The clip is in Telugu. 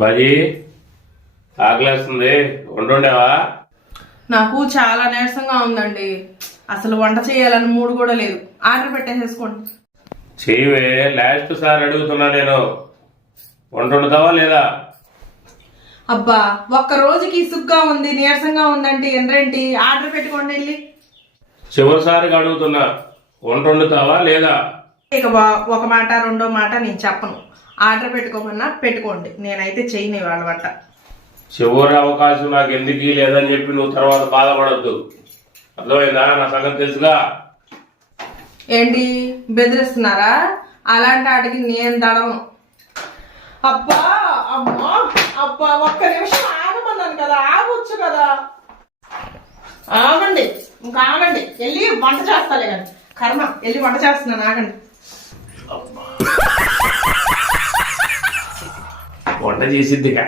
బాజీ ఆకలేస్తుంది, వండుండేవా? నాకు చాలా నీరసంగా ఉందండి. అసలు వంట చేయాలని మూడు కూడా లేదు. ఆర్డర్ పెట్టేసేసుకోండి. చేయవే, లాస్ట్ సార్ అడుగుతున్నా నేను. వండుతావా లేదా? అబ్బా, ఒక్క రోజుకి ఇసుగ్గా ఉంది, నీరసంగా ఉందంటే ఎండ్రేంటి? ఆర్డర్ పెట్టుకోండి వెళ్ళి. చివరిసారిగా అడుగుతున్నా, వండుతావా లేదా? ఇక ఒక మాట రెండో మాట నేను చెప్పను. ఆర్డర్ పెట్టుకోమన్నా పెట్టుకోండి, నేనైతే చేయను వాళ్ళ వంట. చివరి అవకాశం నాకు ఎందుకు లేదని చెప్పి నువ్వు తర్వాత బాధపడద్దు, అర్థమైందా? నా సంగతి తెలుసుగా. ఏంటి బెదిరిస్తున్నారా? అలాంటి వాటికి నేను తడవను. అబ్బా అమ్మా, అబ్బా ఒక్క నిమిషం ఆగమన్నాను కదా, ఆగొచ్చు కదా. ఆగండి, ఇంకా ఆగండి, వెళ్ళి వంట చేస్తాలే కానీ. కర్మ, వెళ్ళి వంట చేస్తున్నాను, ఆగండి. వంట చేసిద్దిగా.